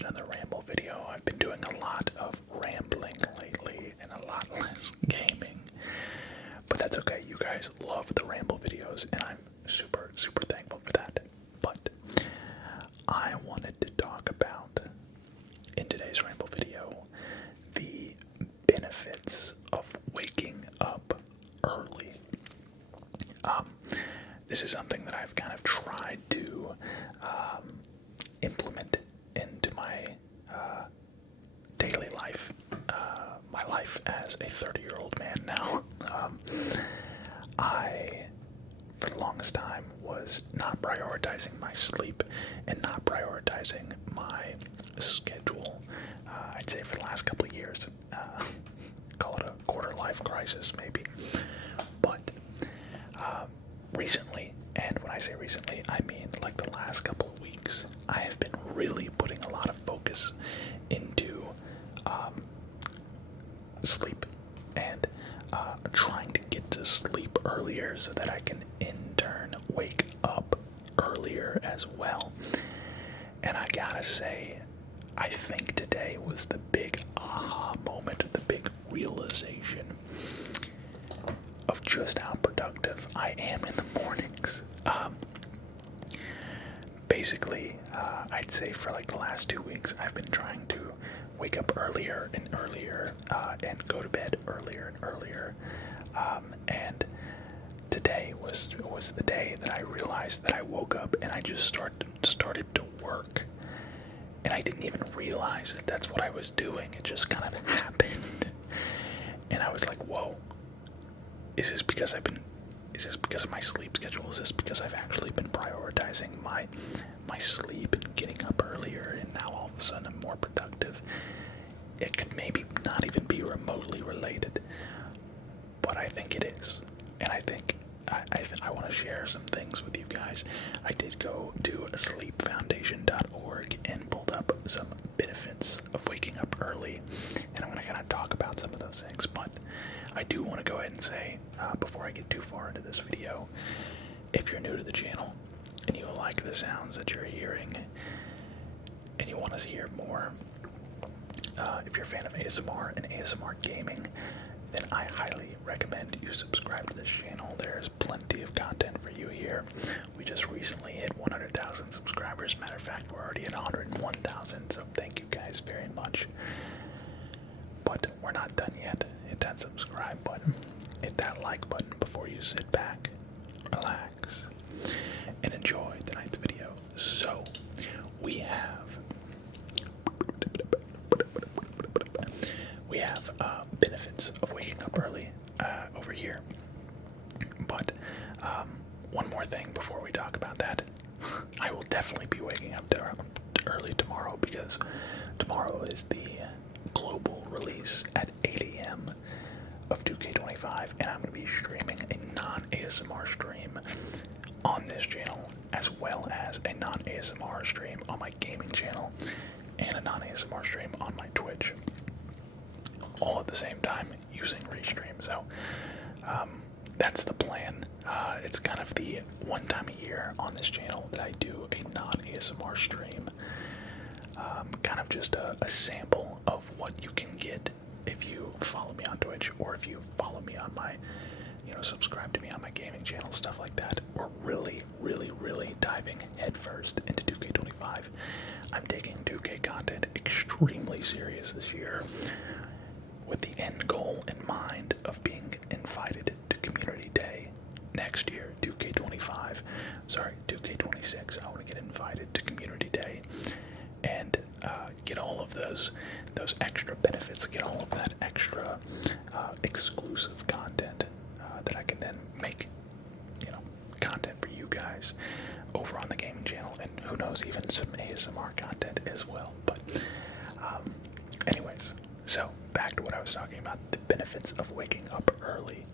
another Ramble video. I've been doing a lot of rambling lately and a lot less gaming. But that's okay, you guys love the Ramble videos and I'm super, super thankful for that. But I wanted to talk about, in today's Ramble video, the benefits of waking up early. This is something that I've kind of tried to implement into my daily life, my life as a 30-year-old man now. I, for the longest time, was not prioritizing my sleep and not prioritizing my schedule. I'd say for the last couple of years, call it a quarter-life crisis maybe. But recently, and when I say recently, I mean like the last couple of weeks, I have been really putting a lot of focus into sleep and trying to get to sleep earlier so that I can in turn wake up earlier as well. And I gotta say, I think today was the big aha moment, the big realization of just how productive I am in the mornings. Basically, I'd say for like the last 2 weeks, I've been trying to wake up earlier and earlier and go to bed earlier and earlier. And today was the day that I realized that I woke up and I just started to work. And I didn't even realize that that's what I was doing. It just kind of happened. And I was like, whoa, is this because of my sleep schedule? Is this because I've actually been prioritizing my sleep and getting up earlier, and now all of a sudden I'm more productive? It could maybe not even be remotely related, but I think it is. And I think I want to share some things with you guys. I did go to sleepfoundation.org and pulled up some benefits of waking up early, and I'm going to kind of talk about some of those things. But I do want to go ahead and say, before I get too far into this video, if you're new to the channel and you like the sounds that you're hearing and you want to hear more, if you're a fan of ASMR and ASMR gaming, then I highly recommend you subscribe to this channel. There's plenty of content for you here. We just recently hit 100,000 subscribers. Matter of fact, we're already at 101,000, so thank you guys very much. But we're not done yet. Hit that subscribe button, hit that like button before you sit back, relax, and enjoy tonight's video. So, we have benefits of waking up early over here. But one more thing before we talk about that. I will definitely be waking up early tomorrow, because tomorrow is the global release at 8 a.m. of 2K25, and I'm going to be streaming a non-ASMR stream on this channel, as well as a non-ASMR stream on my gaming channel, and a non-ASMR stream on my Twitch, all at the same time using Restream. So that's the plan. It's kind of the one time a year on this channel that I do a non-ASMR stream. Kind of just a sample of what you can get if you follow me on Twitch, or if you follow me on my, subscribe to me on my gaming channel, stuff like that. We're really, really, really diving headfirst into 2K25. I'm taking 2K content extremely serious this year, with the end goal in mind of being invited to Community Day next year, 2K26. I want to get invited to Community Day and get all of those extra benefits, get all of that extra exclusive content that I can then make, content for you guys over on the gaming channel, and who knows, even some ASMR content as well. But anyways, so back to what I was talking about, the benefits of waking up early.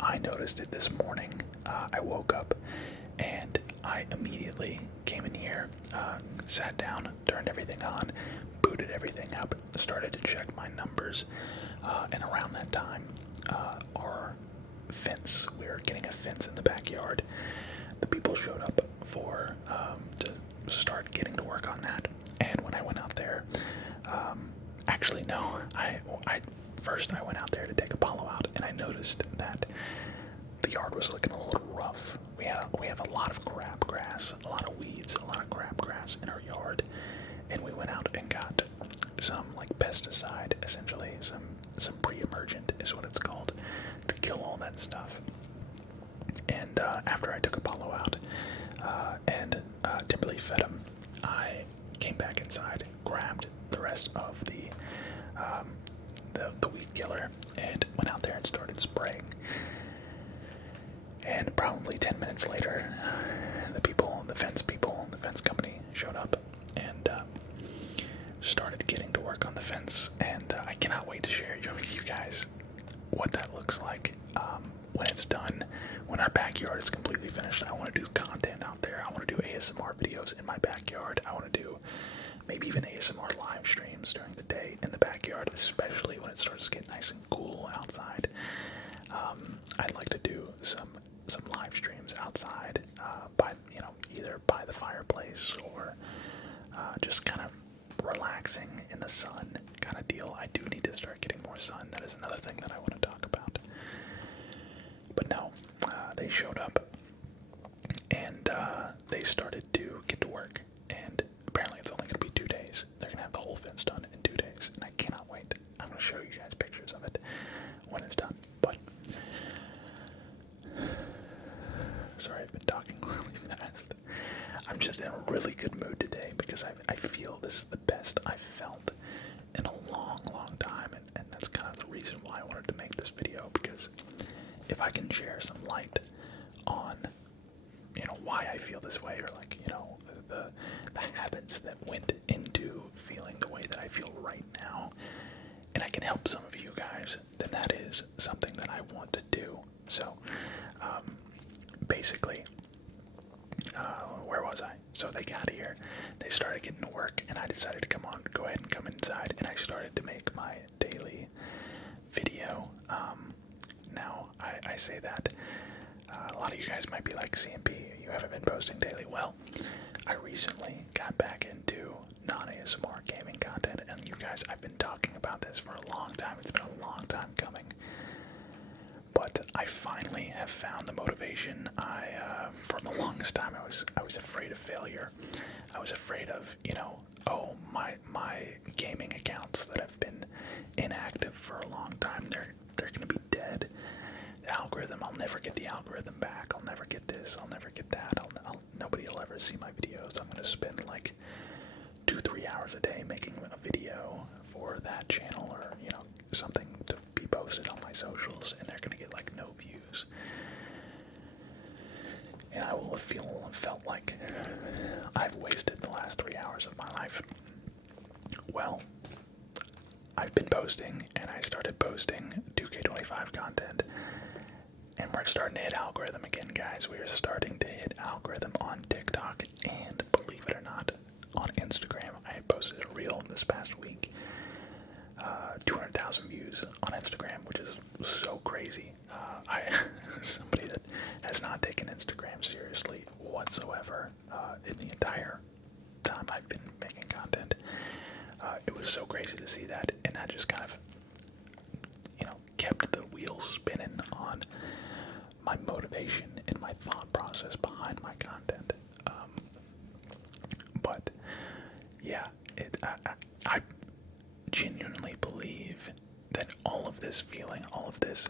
I noticed it this morning. I woke up and I immediately came in here, sat down, turned everything on, booted everything up, started to check my numbers, and around that time, our fence, we were getting a fence in the backyard. The people showed up to start getting to work on that. And when I went out there, actually no, I went out there to take Apollo out, and I noticed that the yard was looking a little rough. We have a lot of crabgrass, a lot of weeds, a lot of crabgrass in our yard, and we went out and got some like pesticide, essentially some pre-emergent is what it's called, to kill all that stuff. And after I took Apollo out and Timberly fed him, I came back inside, grabbed the rest of the weed killer, and went out there and started spraying. And probably 10 minutes later, the fence company showed up and started getting to work on the fence. And I cannot wait to share with you guys what that looks like when it's done, when our backyard is completely finished. I want to do content out there. I want to do ASMR videos in my backyard. I want to do maybe even ASMR live streams during the day in the backyard, especially when it starts to get nice and cool outside. I'd like to do some live streams outside, either by the fireplace or just kind of relaxing in the sun kind of deal. I do need to start getting more sun. That is another thing that I want to talk about. But no, they showed up and they started to get to work. And apparently it's only going to be 2 days. They're going to have the whole fence done in 2 days, and I cannot wait. I'm going to show you guys pictures of it when it's done. But sorry, I've been talking really fast. I'm just in a really good mood today because I feel this is the best I've felt in a long, long time, and that's kind of the reason why I wanted to make this video, because if I can share some light on, why I feel this way, or like, the habits that went into feeling the way that I feel right now, and I can help some of you guys, then that is something that I want to do. So, basically, where was I? So they got here, they started getting to work, and I decided to go ahead and come inside, and I started to make my daily video. Now, I say that, a lot of you guys might be like, CMP, you haven't been posting daily. Well, I recently got back into non-ASMR gaming content, and you guys, I've been talking about this for a long time. It's been a long time coming. But I finally have found the motivation. For the longest time, I was afraid of failure. I was afraid of, my gaming accounts that have been inactive for a long time, they're gonna be dead. The algorithm, I'll never get the algorithm back. I'll never get this. I'll never get that. Nobody will ever see my videos. I'm gonna spend like 2-3 hours a day making a video for that channel, or something to be posted on my socials, and they're gonna get like no views. And I will have felt like I've wasted the last 3 hours of my life. Well, I've been posting, and I started posting 2K25 content, and we're starting to hit algorithm again, guys. We are starting to hit algorithm on TikTok, and believe it or not, on Instagram. I posted a reel this past week. 200,000 views on Instagram, which is so crazy. Somebody that has not taken Instagram seriously whatsoever in the entire time I've been making content. It was so crazy to see that, and that just kind of, kept the wheels spinning on my motivation and my thought process behind my content. But yeah, I genuinely believe that all of this feeling, all of this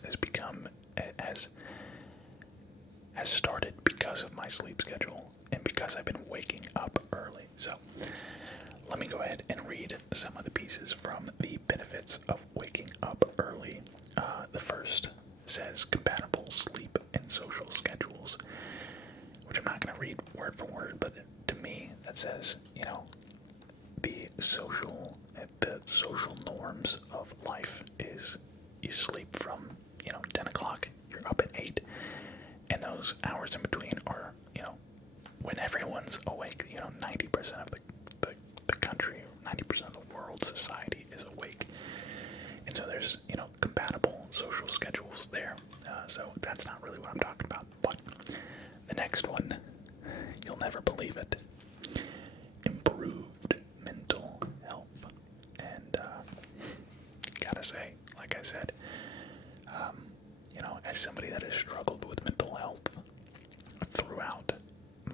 has started because of my sleep schedule and because I've been waking up early. So let me go ahead and read some of the pieces from the benefits of waking up early. The first says compatible sleep and social schedules, which I'm not going to read word for word, but to me that says, the social norms of life is you sleep from, 10 o'clock, you're up at 8, and those hours in between are, when everyone's awake, 90% of the country, 90% of the world society is awake. And so there's, compatible social schedules there. So that's not really what I'm talking about. But the next one, you'll never believe it.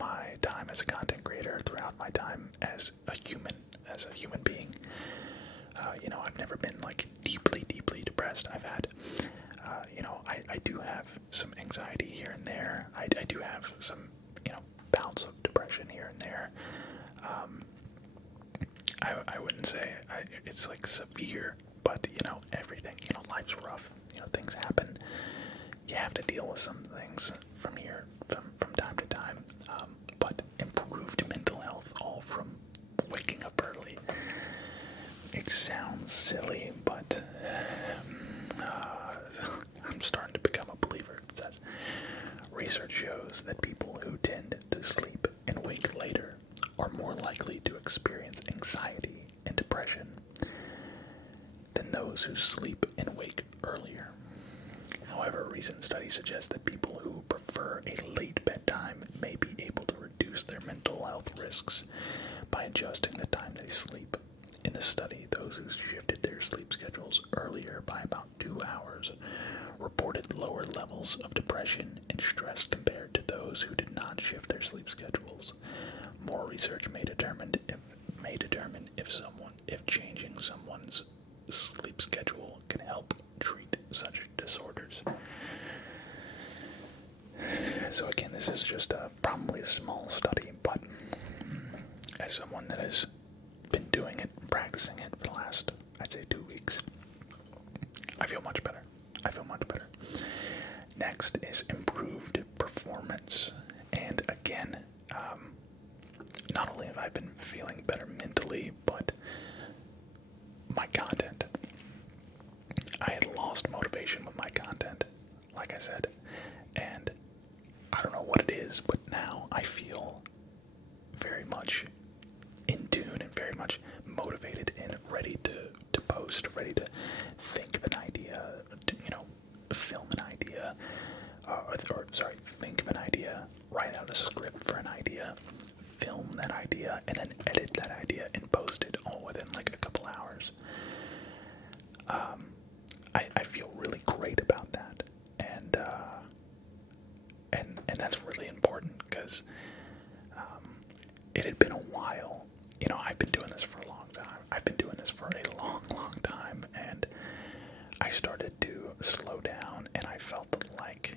my time as a content creator, throughout my time as a human being. I've never been like deeply depressed. I've had, I do have some anxiety here and there. I do have some, bouts of depression here and there. I wouldn't say it's like severe, but everything, life's rough. Things happen. You have to deal with some things from time to time. But improved mental health, all from waking up early. It sounds silly, but I'm starting to become a believer. It says, research shows that people who tend to sleep and wake later are more likely to experience anxiety and depression than those who sleep and wake earlier. However, recent studies suggest that people who prefer a late bedtime may be able to reduce their mental health risks by adjusting the time they sleep. In the study, those who shifted their sleep schedules earlier by about 2 hours reported lower levels of depression and stress compared to those who did not shift their sleep schedules. More research may determine if changing someone's sleep schedule can help treat such disorders. So again, this is just probably a small study, but as someone that has been doing it, practicing it for the last, I'd say 2 weeks, I feel much better. Next is improved performance. And again, not only have I been feeling better mentally, but my content. I had lost motivation with my content, like I said, and I don't know what it is, but now I feel very much in tune and very much motivated and ready to post, ready to think of an idea, film an idea, think of an idea, write out a script for an idea, film that idea, and then edit that idea and post it all within like a couple hours. I feel really great about that, and that's really important because it had been a while. I've been doing this for a long time. I've been doing this for a long time, and I started to slow down, and I felt like,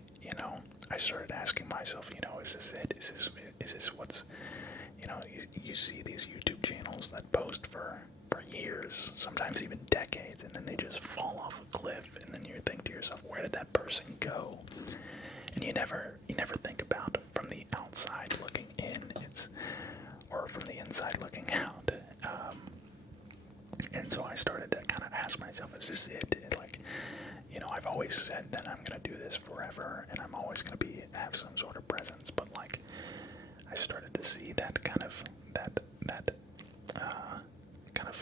I started asking myself, is this it? Is this what's, you see these YouTube channels that post for years, sometimes even decades, and then they just fall off a cliff, and then you think to yourself, where did that person go? And you never think about from the outside looking in, or from the inside looking out. And so I started to kind of ask myself, is this it? I've always said that I'm going to do this forever, and I'm always going to have some sort of presence, but I started to see that kind of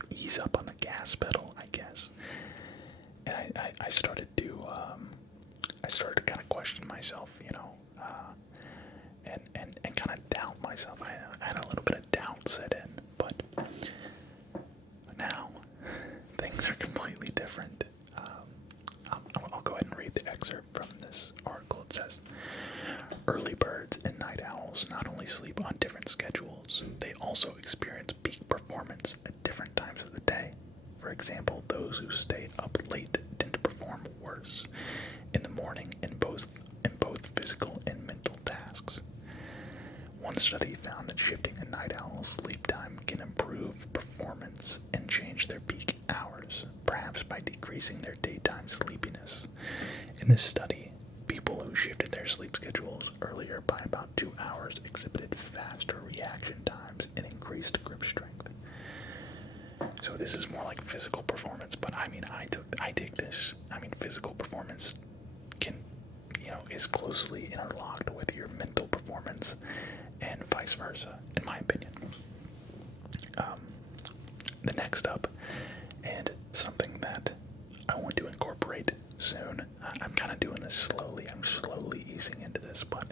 ease up on the gas pedal, I guess. And I started to kind of question myself, and kind of doubt myself. I had a little bit of doubt set in, but now things are completely different. I'll go ahead and read the excerpt from this article. It says, early birds and night owls not only sleep on different schedules, they also experience peak performance at different times of the day. For example, those who stay up late tend to perform worse in the morning in both physical and mental tasks. One study found that shifting a night owl's sleep time can improve performance and change their peak hours, perhaps by decreasing their daytime sleepiness. In this study, people who shifted their sleep schedules earlier by about 2 hours exhibited faster reaction times and increased grip strength. So this is more like physical performance, but I take this. Physical performance is closely interlocked with your mental performance, and vice versa, in my opinion. The next up, and something that I want to incorporate soon. I'm kind of doing this slowly. I'm slowly easing into this, but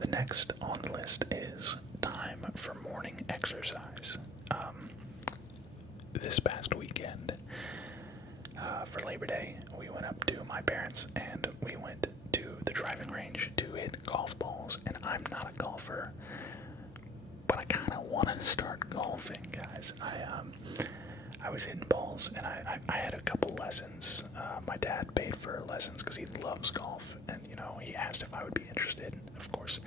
the next on the list is time for morning exercise. This past weekend, for Labor Day, we went up to my parents and we went to the driving range to hit golf balls, and I'm not a golfer, but I kind of want to start golfing, guys. I was hitting balls, and I had a couple lessons. My dad paid for lessons because he loves golf, and he asked if I would be interested. Of course,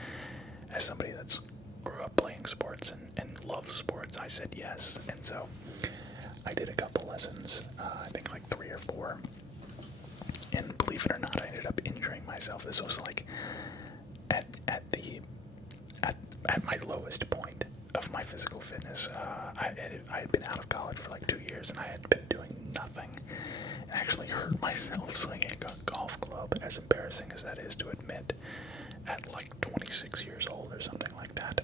as somebody that's grew up playing sports and loves sports, I said yes, and so I did a couple lessons. I think like 3 or 4, and believe it or not, I ended up injuring myself. This was like at my lowest point of my physical fitness. I had been out of college for like 2 years, and I had been doing nothing, and actually hurt myself swinging a golf club, as embarrassing as that is to admit, at like 26 years old or something like that.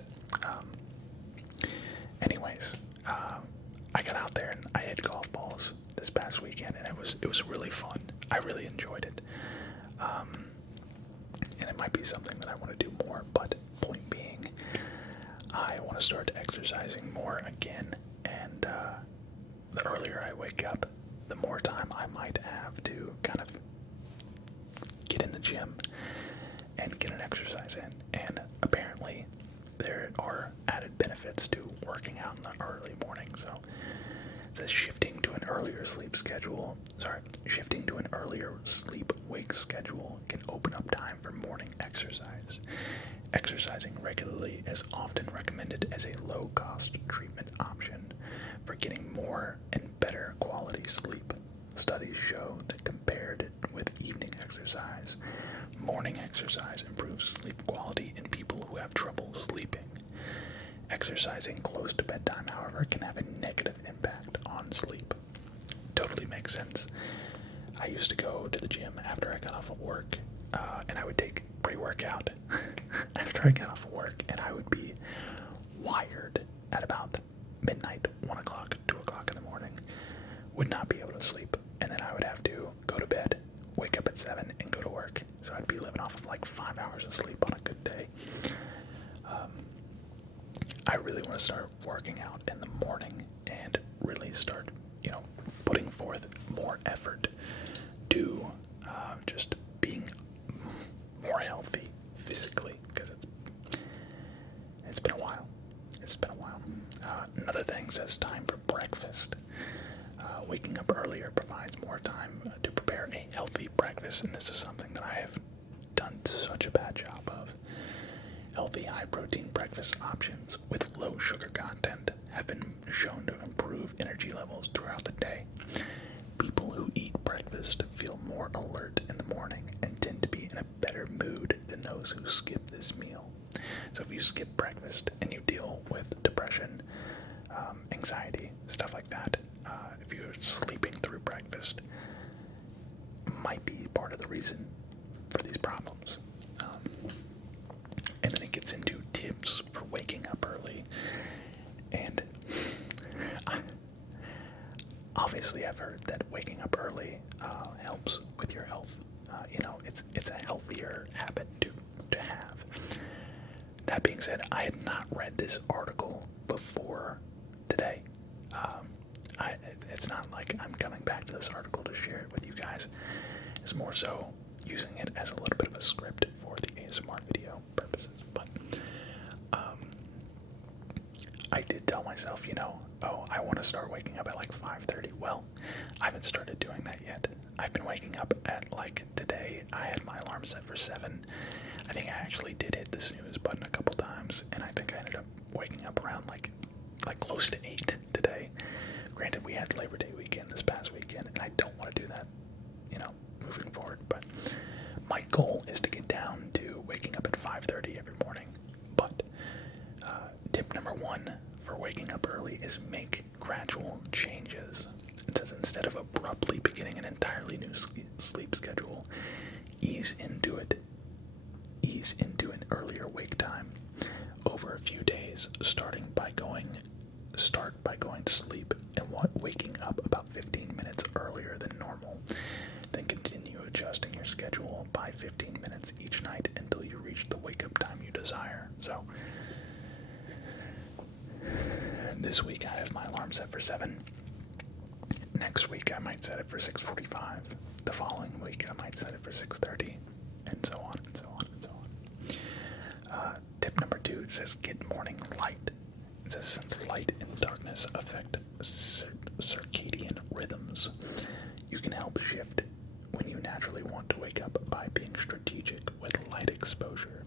Anyways, I got out there and I hit golf balls this past weekend, and it was really fun. I really enjoyed it. And it might be something that I want to do more, but point being, I want to start exercising more again, and the earlier I wake up, the more time I might have to kind of get in the gym and get an exercise in. And apparently there are added benefits to working out in the early morning. So it says shifting to an earlier sleep-wake schedule can open up time for morning exercise. Exercising regularly is often recommended as a low-cost treatment option for getting more and better quality sleep. Studies show that compared with evening exercise, morning exercise improves sleep quality in people who have trouble sleeping. Exercising close to bedtime, however, can have a negative impact on sleep. Totally makes sense. I used to go to the gym after I got off of work, and I would take pre-workout after I got off of work, and I would be wired at about midnight, 1 o'clock, 2 o'clock in the morning. Would not be able to sleep, and then I would have to go to bed, wake up at 7, and go to work. So I'd be living off of like 5 hours of sleep on a good day. I really want to start working out in the morning and really start, putting forth more effort to just being more healthy physically, because it's been a while. Another thing says time for breakfast. Waking up earlier provides more time to prepare a healthy breakfast, and this is something that I have done such a bad job of. Healthy, high-protein breakfast options with low sugar content have been shown to improve energy levels throughout the day. People who eat breakfast feel more alert in the morning and tend to be in a better mood than those who skip this meal. So if you skip breakfast and you deal with depression, anxiety, stuff like that, if you're sleeping through breakfast, might be part of the reason for these problems. And then it gets into tips for waking up early. And obviously I've heard that waking up early helps with your health. It's a healthier habit to have. That being said, I had not read this article before today. It's not like I'm coming back to this article to share it with you guys. It's more so using it as a little bit of a script for the ASMR video purposes. But I did tell myself, I want to start waking up at like 5:30. Well, I haven't started doing that yet. I've been waking up at like today. I had my alarm set for 7. I think I actually did hit the snooze button a couple times, and I think I ended up waking up around like close to 8 today. Granted, we had Labor Day weekend this past weekend, and I don't want to do that, moving forward. But my goal is to get down to waking up at 5:30 every morning. But tip number 1 for waking up early is make gradual changes. It says instead of abruptly beginning an entirely new sleep schedule, ease into an earlier wake time over a few days, start by going to sleep and waking up about 15 minutes earlier than normal. Then continue adjusting your schedule by 15 minutes each night until you reach the wake-up time you desire. So this week I have my alarm set for 7. Next week I might set it for 6:45. The following week I might set it for 6:30, and so on and so on and so on. it says get morning light. It says since light and darkness affect circadian rhythms, you can help shift when you naturally want to wake up by being strategic with light exposure.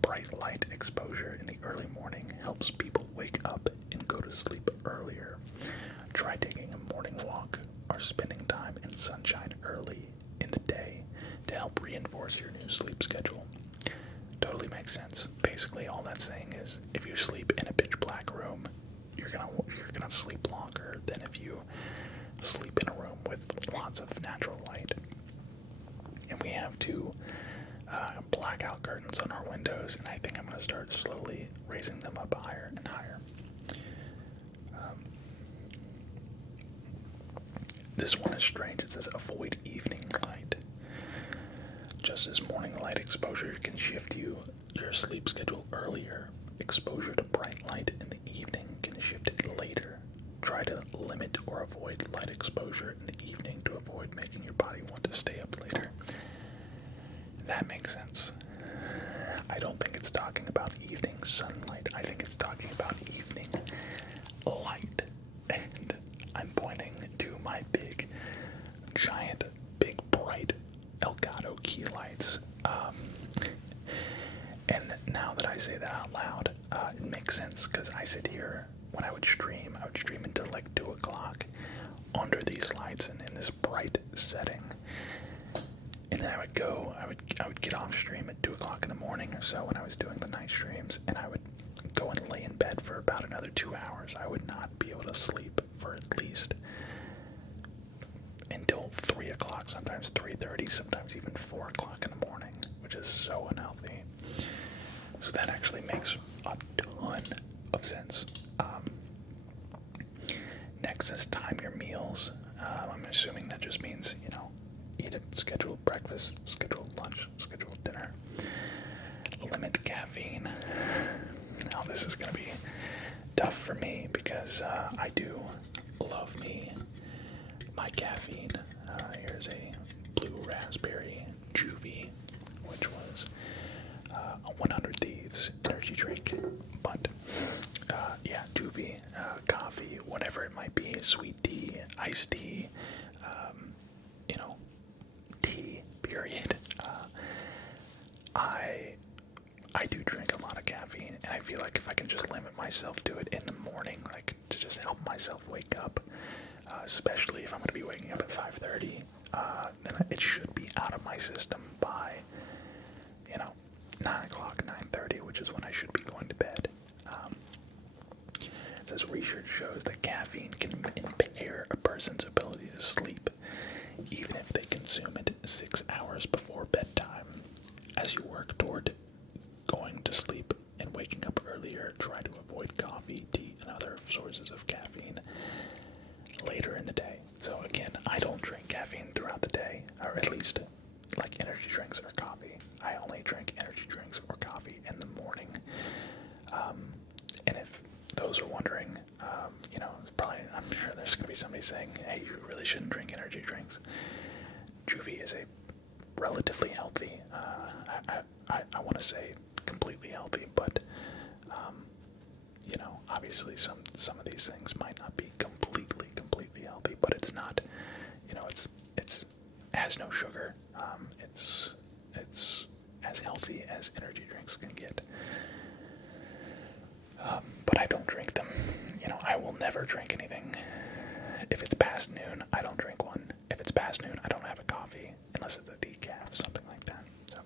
Bright light exposure in the early morning helps people wake up and go to sleep earlier. Try taking a morning walk or spending time in sunshine early in the day to help reinforce your new sleep schedule. Totally makes sense. Basically, all that's saying is if you sleep in a pitch black room, you're gonna sleep longer than if you sleep in a room with lots of natural light. And we have two blackout curtains on our windows, and I think I'm gonna start slowly raising them up higher and higher. This one is strange. It says avoid evening light. Just as morning light exposure can shift your sleep schedule earlier, exposure to bright light in the evening can shift it later. Try to limit or avoid light exposure in the evening to avoid making your body want to stay up later. That makes sense. I don't think it's talking about evening sunlight. I think it's talking about evening light. And I'm pointing to my giant, big, bright Elgato key lights. And now that I say that out loud, it makes sense because I sit here when I would stream until like 2 o'clock under these lights and in this bright setting. And then I would get off stream at 2 o'clock in the morning or so when I was doing the night streams, and I would go and lay in bed for about another 2 hours. I would not be able to sleep for at least until 3 o'clock, sometimes 3:30, sometimes even 4 o'clock in the morning, which is so unhealthy. So that actually makes a ton of sense. Next is time your meals. I'm assuming that just means, eat a scheduled breakfast, scheduled lunch, scheduled dinner. Limit caffeine. Now this is going to be tough for me because I do love my caffeine. Here's a blue raspberry juvie, which was a 100 Thieves energy drink. But yeah, juvie, coffee, whatever it might be, sweet tea, iced tea, tea, period. I do drink a lot of caffeine, and I feel like if I can just limit myself to it in the morning, like to just help myself wake up, especially if I'm going to be waking up at 5:30, then it should be out of my system by, 9 o'clock, 9:30, which is when I should be going to bed. It says research shows that caffeine can impair a person's ability to sleep, even if they consume it 6 hours before bedtime. As you work toward going to sleep and waking up earlier, try to avoid coffee, tea, and other sources of caffeine later in the day. So again, I don't drink caffeine throughout the day, or at least like energy drinks or coffee. I only drink energy drinks or coffee in the morning. And if those are wondering, I'm sure there's going to be somebody saying, hey, you really shouldn't drink energy drinks. Juvie is a relatively healthy, I want to say completely healthy, but, obviously some of these things might not be completely healthy, but it's not, it has no sugar. It's as healthy as energy drinks can get. But I don't drink them. I will never drink anything. If it's past noon, I don't drink one. If it's past noon, I don't have a coffee, unless it's a decaf, something like that. So.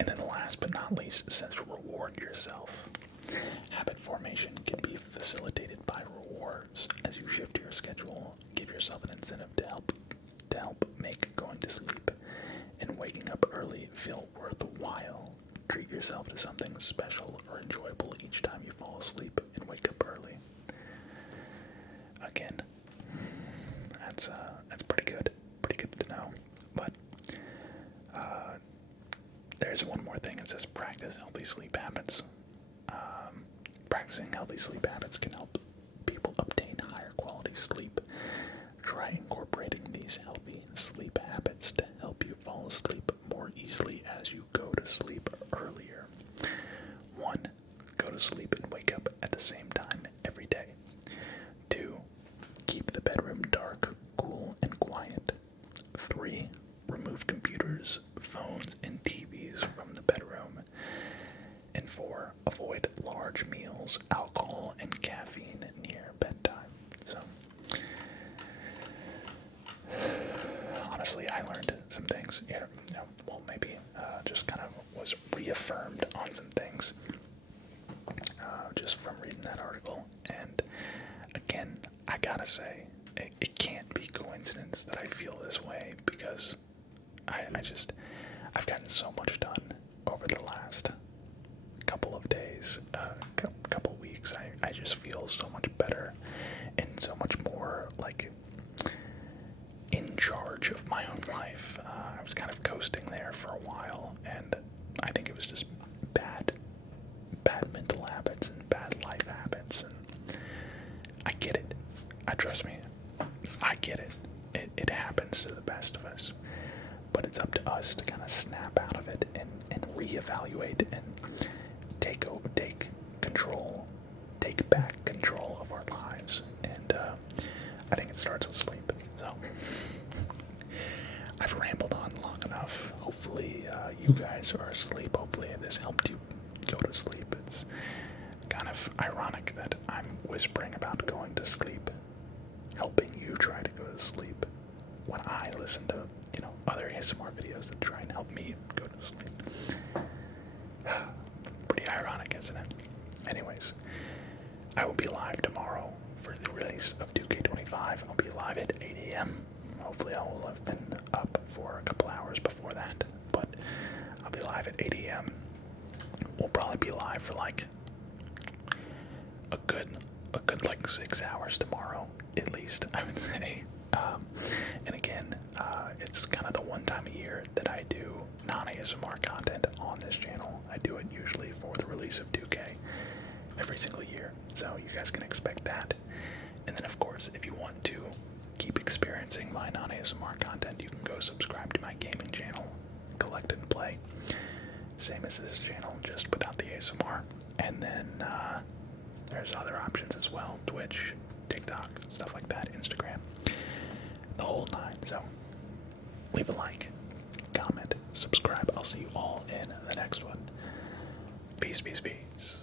And then last but not least, it says reward yourself. Habit formation can be facilitated by rewards. As you shift your schedule, give yourself an incentive to help make going to sleep and waking up early feel worthwhile. Treat yourself to something special or enjoyable each time you fall asleep and wake up early. Again, that's pretty good to know. But there's one more thing. It says practice healthy sleep habits. Practicing healthy sleep habits can help people obtain higher quality sleep. Try incorporating these healthy sleep habits to help you fall asleep more easily as you go to sleep earlier. avoid large meals, alcohol, and caffeine near bedtime. So, honestly, I learned some things. Well, maybe just kind of was reaffirmed on some things just from reading that article. And again, I gotta say, it can't be coincidence that I feel this way because I've gotten so much done over the last couple of days, couple of weeks. I just feel so much better and so much more like in charge of my own life. I was kind of coasting there for a while, and I think it was just bad mental habits and bad life habits. And I get it. Trust me, I get it. It happens to the best of us. But it's up to us to kind of snap out of it and reevaluate and take control, take back control of our lives. And I think it starts with sleep. So I've rambled on long enough. Hopefully you guys are asleep. Hopefully this helped you go to sleep. It's kind of ironic that I'm whispering about going to sleep, helping you try to go to sleep, when I listen to, other ASMR videos that try and help me go to sleep. Pretty ironic, isn't it? Anyways, I will be live tomorrow for the release of 2K25. I'll be live at 8 a.m. Hopefully I will have been up for a couple hours before that, but I'll be live at 8 a.m. We'll probably be live for like a good like 6 hours tomorrow, at least, I would say. And again, it's kind of the one time a year that I do non-ASMR content on this channel. I do it usually for the release of 2K every single year, so you guys can expect that. And then of course, if you want to keep experiencing my non-ASMR content, you can go subscribe to my gaming channel, Collect and Play. Same as this channel, just without the ASMR. And then there's other options as well, Twitch, TikTok, stuff like that, Instagram, the whole nine. So leave a like, comment, subscribe. I'll see you all in the next one. Peace, peace, peace.